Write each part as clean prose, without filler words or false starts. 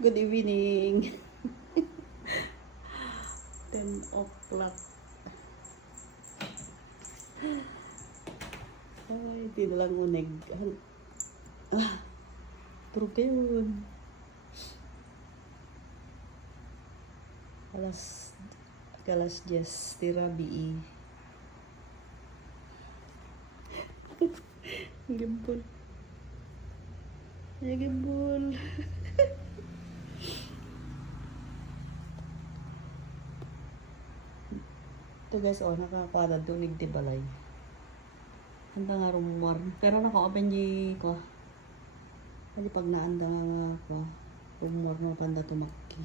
Good evening. 10 o'clock. Ay, tinalang unig. Turog kayo yun. Alas 10, tirabi. Gimbol. Ay, gimbol. Ito guys, nakakada tunig di balay. Handa nga rumor. Pero naka-open di ko. Kasi pag naanda nga ko, rumor mo panda tumakki.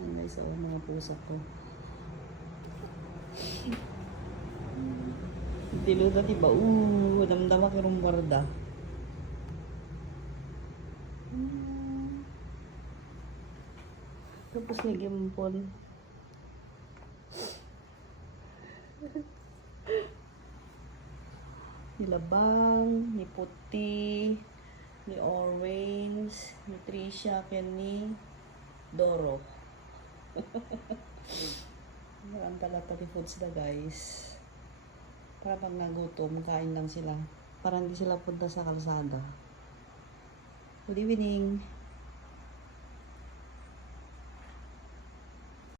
Yan guys, mga pusa ko. Diluda diba? Damdama ki rumor da. Tapos ni gimpon. Ni labang, ni puti, ni orange, ni Trisha, ni Doro. Marang tala-tali foods na guys. Para pag nagutom, kain lang sila. Para hindi sila punta sa kalsada. Good evening.